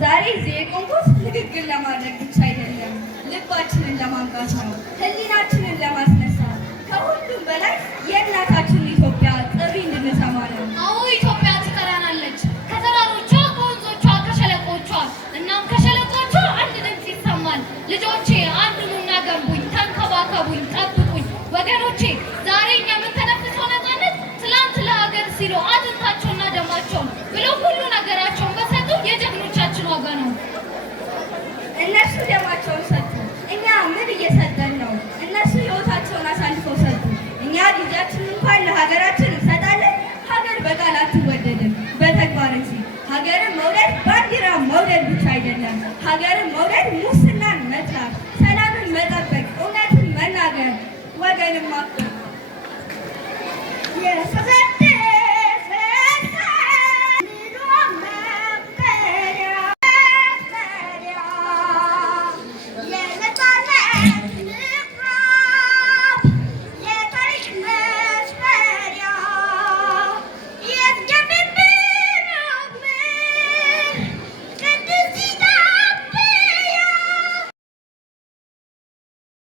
ዛሬ እዚህ የቆምኩት ንግግር ለማድረግ ብቻ አይደለም፣ ልባችንን ለማንቃት ነው፣ ህሊናችንን ለማስነሳት፣ ከሁሉም በላይ የእናታችን ኢትዮጵያ ጥሪ እንድንሰማ ነው። አዎ ኢትዮጵያ ትጠራናለች፣ ከተራሮቿ፣ ከወንዞቿ፣ ከሸለቆቿ። እናም ከሸለቆቿ አንድ ድምፅ ይሰማል። ልጆቼ አንዱኑና ገንቡኝ፣ ተንከባከቡኝ፣ ጠብቁኝ። ወገኖቼ ዛሬ እኛ የምንተነፍሰው ነፃነት ትላንት ለሀገር ሲሉ አጥንታቸውና ደማቸውን ብሎ ሁሉ ነገራቸውን በሰጡ የጀግኖቻችን ዋጋ ነው። እነሱ ደማቸውን ሰጡ፣ እኛ ምን እየሰጠን ነው? እነሱ ህይወታቸውን አሳልፈው ሰጡ፣ እኛ ጊዜያችንን እንኳን ለሀገራችን እንሰጣለን። ሀገር በቃል አትወደድም፣ በተግባር እንጂ። ሀገርን መውደድ ባንዲራ መውደድ ብቻ አይደለም። ሀገርን መውደድ ሙስናን መጥላት፣ ሰላምን መጠበቅ፣ እውነትን መናገር፣ ወገንን ማክበር